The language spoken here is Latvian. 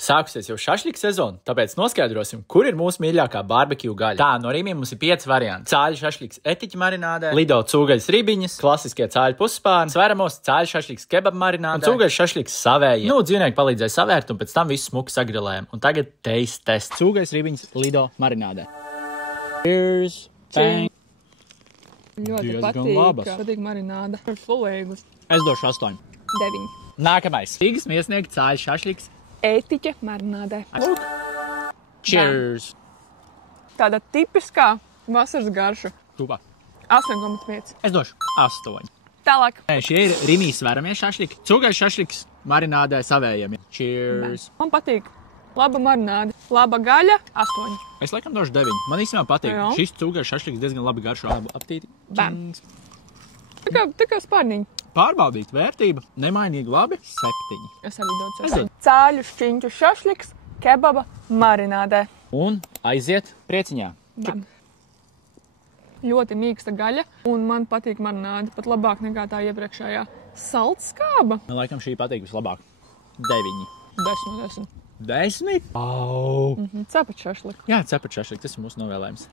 Sākusies jau šašlika sezona, tāpēc noskaidrosim, kur ir mūsu mīļākā barbekju gaļa. Tā, no Rīmiem mums ir 5 varianti. Cāļu šašliks etiķa marinādē, Lido cūgaļas ribiņas, klasiskie cāļu pusspārni, sveramos cāļu šašliks kebab marinādē un cūgaļas šašliks savējiem. Nu, dzīvnieki palīdzēja savērt un pēc tam visu smuki sagrilējam. Un tagad taste test. Cūgaļas ribiņas Lido marinādē. Cheers! Bang! Ļoti patīk marināda. Fulēgus. Es došu 8. 9. Nākamais. Rīgas miesnieka cāļu šašliks. Ētiķa marinādē. Lūk. Cheers! Tāda tipiskā vasaras garša. Tupā. 8,5. Es došu 8. Tālāk. Šie ir Rimijas sveramie šašliki. Cūgaļas šašliks marinādē savējiem. Cheers! Man patīk. Laba marināda. Laba gaļa. 8. Es laikam došu 9. Man īstenībā patīk. Jā. Šis cūgaļas šašliks diezgan labi garšo. Aptīti. Bam. Tā kā spārniņi. Pārbaudīt vērtību. Nemainīgi labi. 7. Es arī dodu Es 7. Cāļu šķiņķu šašliks kebaba marinādē. Un aiziet prieciņā. Bam. Ļoti mīksta gaļa, un man patīk marināda pat labāk nekā tā iepriekšējā. Salds skāba. Man laikam šī patīk vislabāk. 9. 10 no 10. 10? Au! Cepet šašliku. Jā, cepet šašlik. Tas ir mūsu novēlējums.